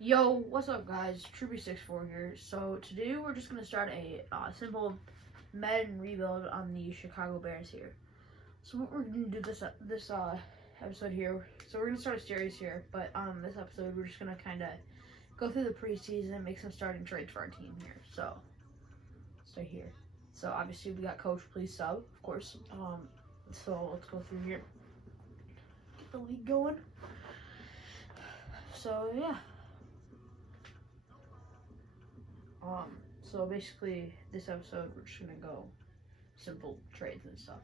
Yo, what's up, guys? Troopy64 here. So today we're just gonna start a simple Madden Rebuild on the Chicago Bears here. So what we're gonna do this episode here. So we're gonna start a series here, but this episode we're just gonna kind of go through the preseason, make some starting trades for our team here. So stay here. So obviously we got Coach, please sub, of course. So let's go through here, get the league going. So yeah. So basically, this episode we're just gonna go simple trades and stuff.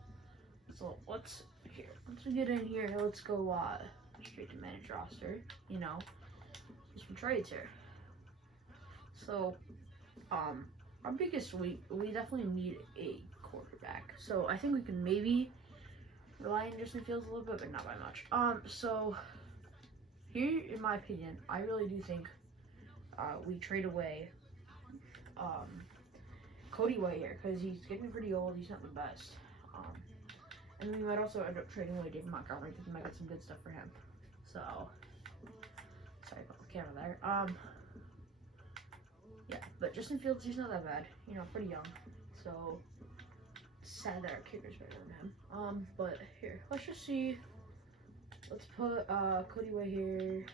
So let's get in here. Let's go straight to manage roster. You know, do some trades here. So our biggest we definitely need a quarterback. So I think we can maybe rely on Justin Fields a little bit, but not by much. So here, in my opinion, I really do think we trade away Cody White here because he's getting pretty old. He's not the best. And we might also end up trading away David Montgomery because we might get some good stuff for him. So, sorry about the camera there. Yeah, but Justin Fields, he's not that bad. You know, pretty young. So, it's sad that our kicker's better than him. But here, let's just see. Let's put Cody White here.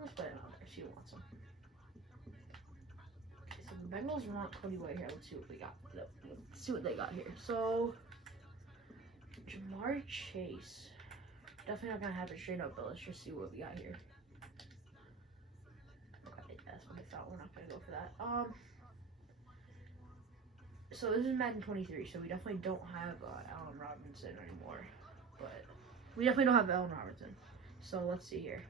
Let's put him out there. See who wants him. Okay, so the Bengals want Cody White here. Let's see what we got. Let's see what they got here. So, Jamar Chase. Definitely not gonna have it straight up, but let's just see what we got here. Okay, that's what I thought. We're not gonna go for that. So this is Madden 23, so we definitely don't have Allen Robinson anymore, but we definitely don't have Allen Robinson. So let's see here.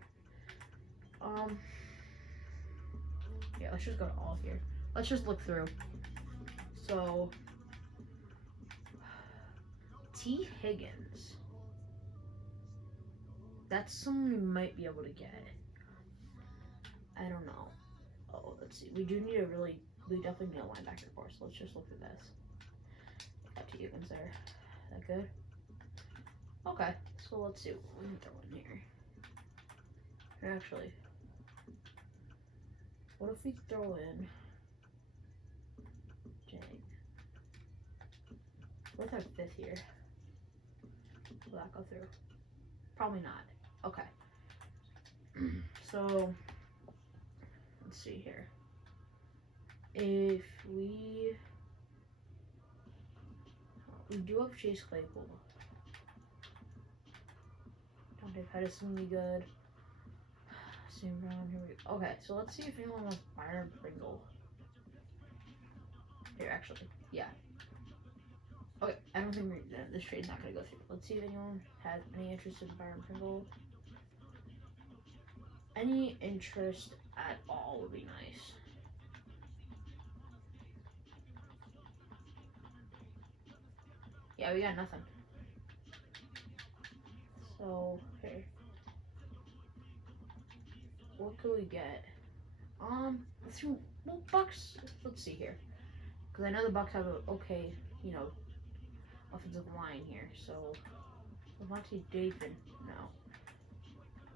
Yeah, let's just go to all here. Let's just look through. So, T. Higgins. That's someone we might be able to get. I don't know. Oh, let's see. We definitely need a linebacker for us. So let's just look at this. Got T. Higgins there. That good? Okay, so let's see what we can throw in here. Actually, what if we throw in... Dang. What's our fifth here? Will that go through? Probably not. Okay. So, let's see here. If we do have Chase Claypool. Dante Pettis can be good. Sam Brown, here we go. Okay, so let's see if anyone wants Byron Pringle. Here, actually, yeah. Okay, I don't think this trade's not gonna go through. Let's see if anyone has any interest in Byron Pringle. Any interest at all would be nice. Yeah, we got nothing. So, here. What could we get? Through Bucks. Let's see here, because I know the Bucks have a okay, you know, offensive line here. So, Monty David. No,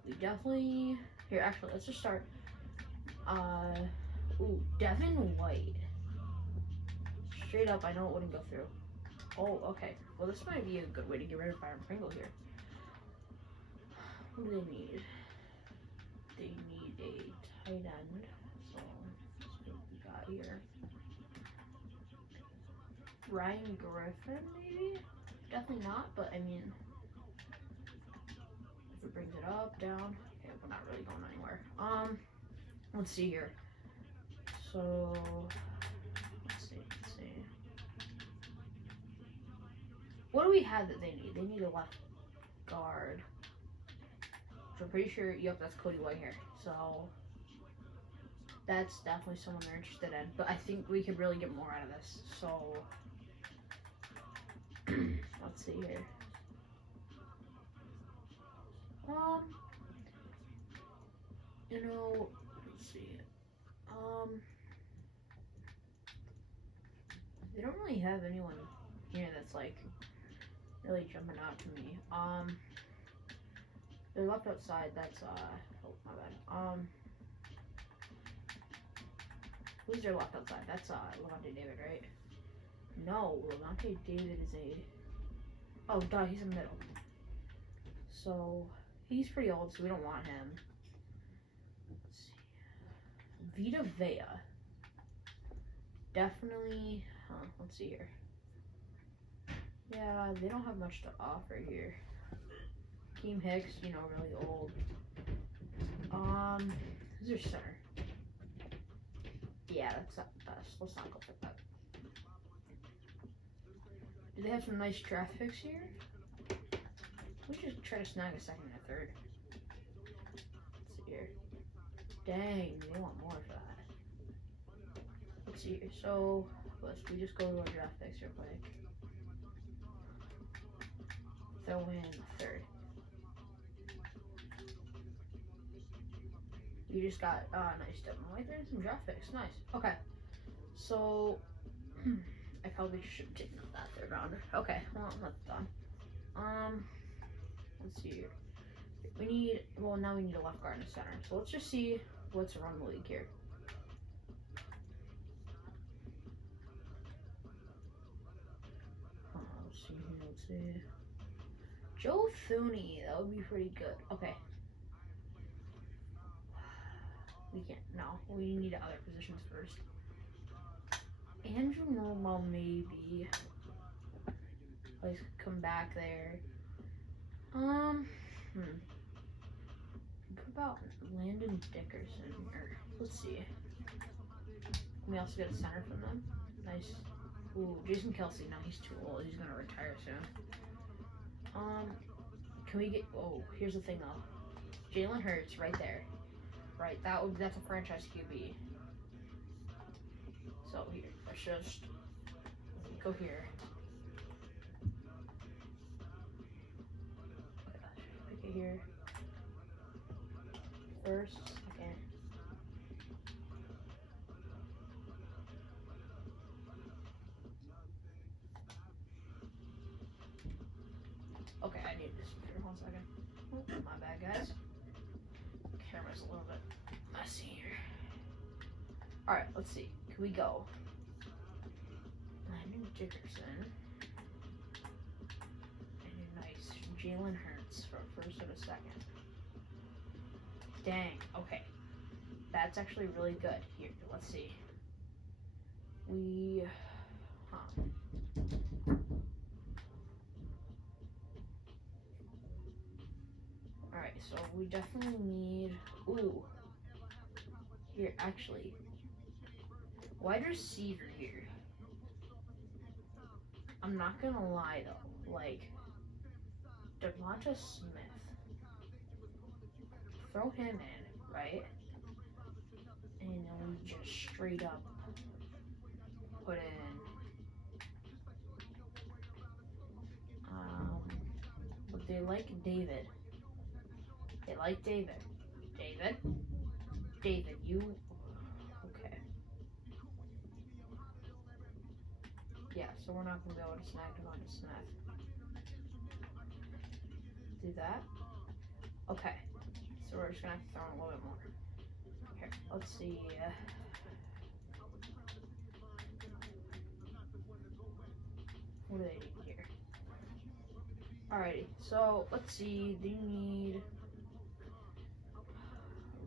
we definitely here. Actually, let's just start. Devin White. Straight up, I know it wouldn't go through. Oh, okay. Well, this might be a good way to get rid of Byron Pringle here. What do they need? They need a tight end. So, let's see what we got here. Ryan Griffin, maybe? Definitely not, but I mean, if it brings it up, down, okay, we're not really going anywhere. Let's see here. So, let's see. What do we have that they need? They need a left guard. So I'm pretty sure, yep, that's Cody White here. So, that's definitely someone they're interested in. But I think we could really get more out of this. So, let's see here. You know, let's see. They don't really have anyone here that's like really jumping out to me. They're left outside. That's oh my bad. Who's their left outside? That's Levante David, right? No, Levante David is a. Oh, duh, he's in the middle. So he's pretty old, so we don't want him. Let's see. Vita Vea. Definitely. Let's see here. Yeah, they don't have much to offer here. Team Hicks, you know, really old. Who's their center? Yeah, that's not the best. Let's not go for that. Do they have some nice draft picks here? We should try to snag a second and a third. Let's see here. Dang, they want more for that. Let's see here. So, we just go to our draft picks real quick. Throw in third. You just got nice Devin White there and some draft picks. Nice. Okay. So I probably should have taken that third rounder. Okay, well that's done. Let's see here. We need now we need a left guard and a center. So let's just see what's around the league here. Let's see. Joe Thuney, that would be pretty good. Okay. We can't. No, we need other positions first. Andrew Normal maybe. Let's come back there. What about Landon Dickerson? Let's see. Can we also get a center from them? Nice. Ooh, Jason Kelsey. No, he's too old. He's gonna retire soon. Can we get? Oh, here's the thing though. Jalen Hurts right there. Right, that's a franchise QB. So here, let's just go here. Pick it here. First, second. Okay, I need this here. 1 second. Oh, my bad, guys. The camera's a little bit messy here. Alright, let's see. Can we go? Landon Dickerson. And a nice Jalen Hurts for a first and a second. Dang, okay. That's actually really good. Here, let's see. Alright, so we definitely need, here, actually, wide receiver here. I'm not gonna lie though, like, Devonta Smith, throw him in, right? And then we just straight up put in, but they like David. They like David. David, you, okay. Yeah, so we're not gonna be able to snag Devonta Smith. Do that. Okay, so we're just gonna have to throw in a little bit more. Here, let's see. What do they need here? Alrighty, so let's see. They need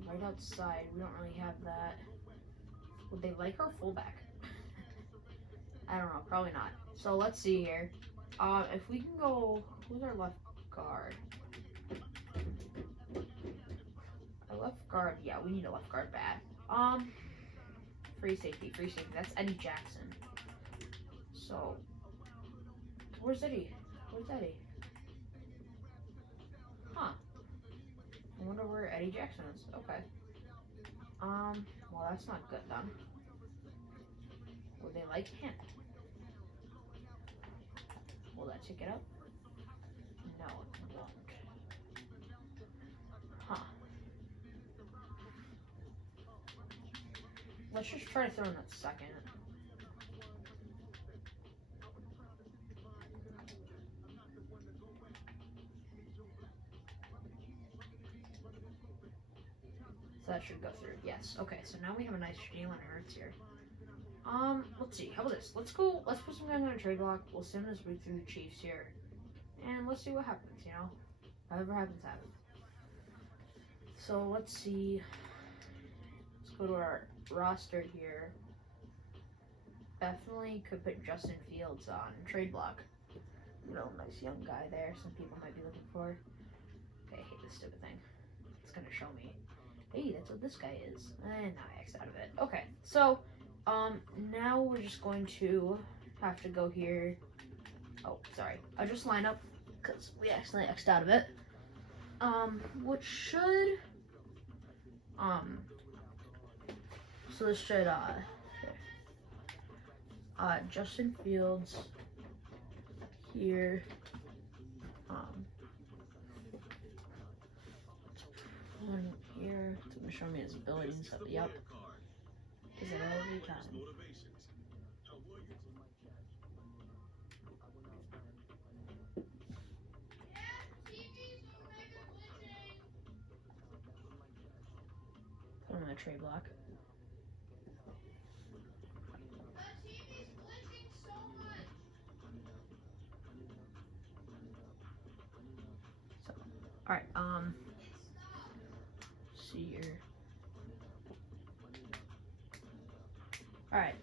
right outside. We don't really have that. Would they like our fullback? I don't know. Probably not. So let's see here. If we can go, who's our left guard? Our left guard. Yeah, we need a left guard bad. Free safety. That's Eddie Jackson. So, where's Eddie? Huh. I wonder where Eddie Jackson is. Okay. Well, that's not good then. Would they like him? Will that check it up? No, it won't. Huh. Let's just try to throw in that second. So that should go through. Yes. Okay. So now we have a nice Jalen Hurts here. Let's see. How about this? Let's go. Let's put some guys on a trade block. We'll send this week through the Chiefs here, and let's see what happens. You know, whatever happens, happens. So let's see. Let's go to our roster here. Definitely could put Justin Fields on trade block. You know, nice young guy there. Some people might be looking for. Okay, I hate this stupid thing. It's gonna show me. Hey, that's what this guy is. And now I X out of it. Okay, so now we're just going to have to go here. Oh, sorry. I just line up because we accidentally X'd out of it. Which should so this should Justin Fields here. One here. It's gonna show me his ability and stuff. Yep. Is it every time? Put him on a trade block. So, alright, see here. Alright.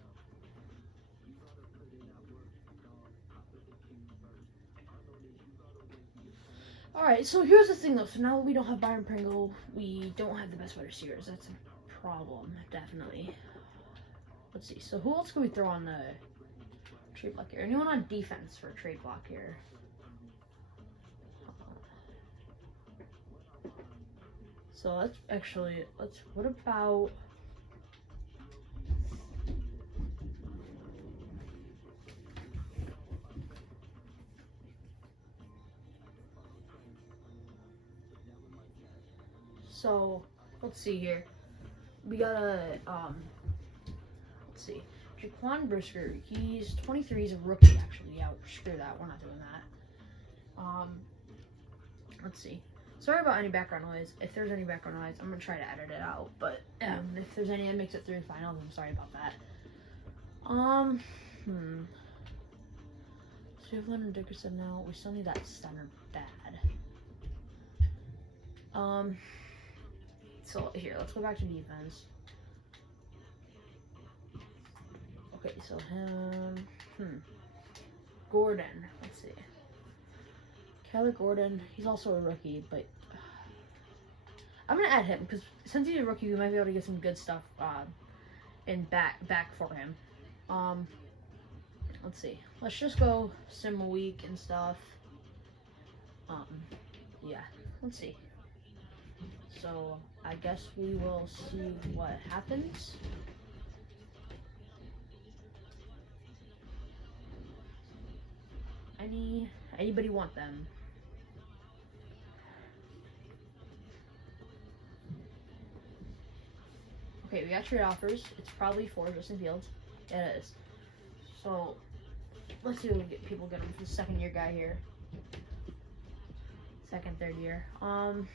Alright, so here's the thing though. So now we don't have Byron Pringle. We don't have the best wide receivers. That's a problem, definitely. Let's see. So who else can we throw on the trade block here? Anyone on defense for a trade block here? So let's actually, what about... So, let's see here. We got a, let's see. Jaquan Brisker, he's 23, he's a rookie, actually. Yeah, screw that, we're not doing that. Let's see. Sorry about any background noise. If there's any background noise, I'm going to try to edit it out. But, if there's any that makes it through the finals, I'm sorry about that. Cleveland and Dickerson now. We still need that center bad. So here, let's go back to defense. Okay, so him, Gordon, let's see. Kyler Gordon, he's also a rookie, but I'm gonna add him because since he's a rookie, we might be able to get some good stuff in back for him. Let's see. Let's just go sim week and stuff. Yeah, let's see. So I guess we will see what happens. Anybody want them? Okay, we got trade offers. It's probably for Justin Fields. Yeah, it is. So let's see what people get him for the second year guy here. Second, third year. Let's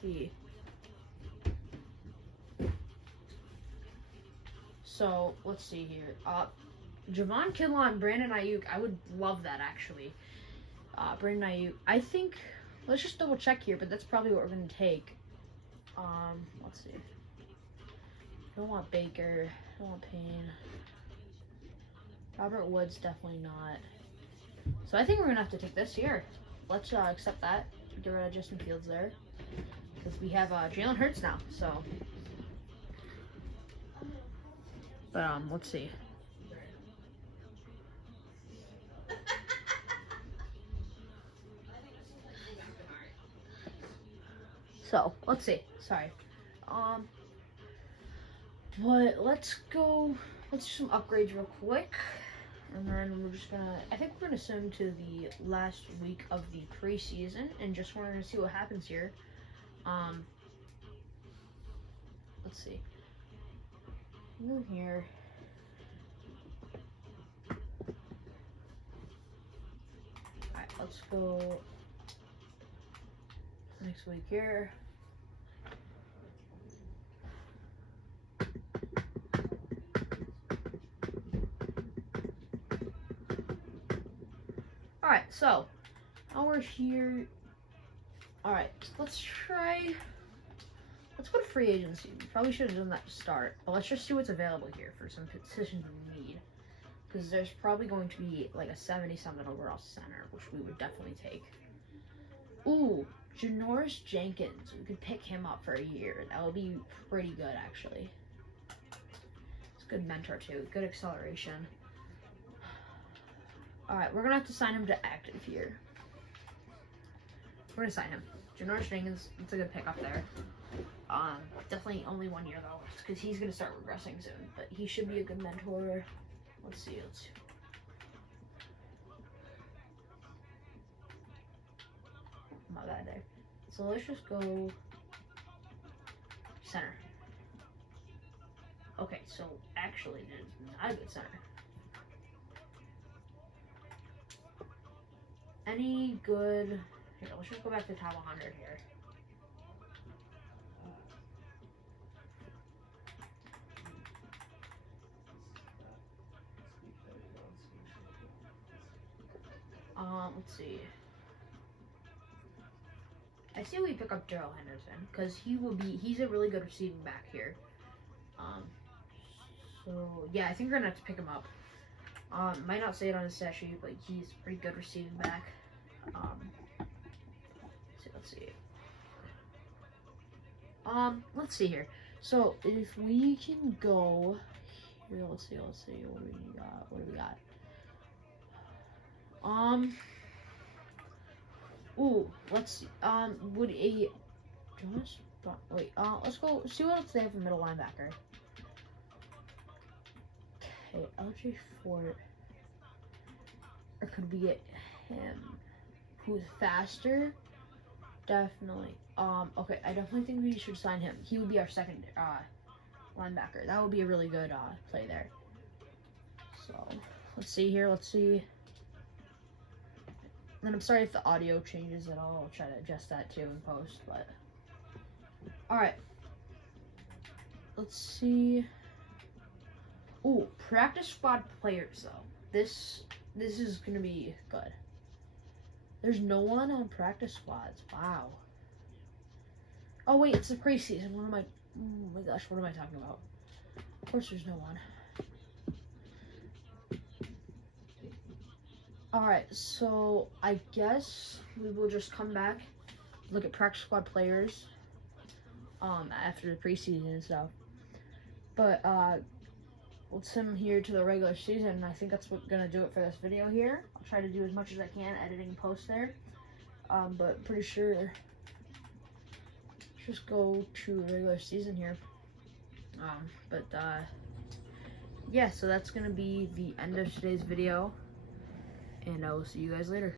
see. So let's see here. Javon Kinlaw and Brandon Ayuk. I would love that actually. Brandon Ayuk. I think. Let's just double check here, but that's probably what we're gonna take. Let's see. Don't want Baker. Don't want Payne. Robert Woods definitely not. So I think we're gonna have to take this here. Let's accept that. Get rid of Justin Fields there, because we have Jalen Hurts now. So, but let's see. So let's see. Sorry. But let's go. Let's do some upgrades real quick. And then we're just gonna, I think we're gonna sim to the last week of the preseason and just wanted to see what happens here. Let's see. In here. Alright, let's go next week here. So, now we're here. Alright, let's go to free agency. We probably should have done that to start, but let's just see what's available here for some positions we need. Because there's probably going to be like a 70-something overall center, which we would definitely take. Ooh, Janoris Jenkins. We could pick him up for a year. That would be pretty good, actually. It's a good mentor, too. Good acceleration. Alright, we're going to have to sign him to active here. We're going to sign him. Janoris Jenkins, that's a good pick up there. Definitely only 1 year, though, because he's going to start regressing soon. But he should be a good mentor. Let's see. Not bad there. So let's just go center. Okay, so actually, there's not a good center. Any good... Here, let's just go back to top 100 here. Let's see. I say we pick up Darrell Henderson because he's a really good receiving back here. So yeah, I think we're gonna have to pick him up. Might not say it on his stat sheet, but he's a pretty good receiving back. Let's see. Let's see here. So if we can go here, let's see. What do we got? Ooh, let's see. Would a Jonas? Wait. Let's go see what else they have for middle linebacker. Okay, LJ Fort. Or could we get him? Who's faster? Definitely. Okay, I definitely think we should sign him. He would be our second linebacker. That would be a really good play there. So let's see here. Let's see. And I'm sorry if the audio changes at all. I'll try to adjust that too in post. But all right. Let's see. Ooh, practice squad players though. This is gonna be good. There's no one on practice squads. Wow. Oh wait, it's the preseason. Oh my gosh, what am I talking about? Of course there's no one. Alright, so I guess we will just come back, look at practice squad players after the preseason and stuff. But let's send them here to the regular season, and I think that's what's gonna do it for this video here. I'll try to do as much as I can editing and post there. But pretty sure just go to regular season here. Yeah, so that's gonna be the end of today's video, and I will see you guys later.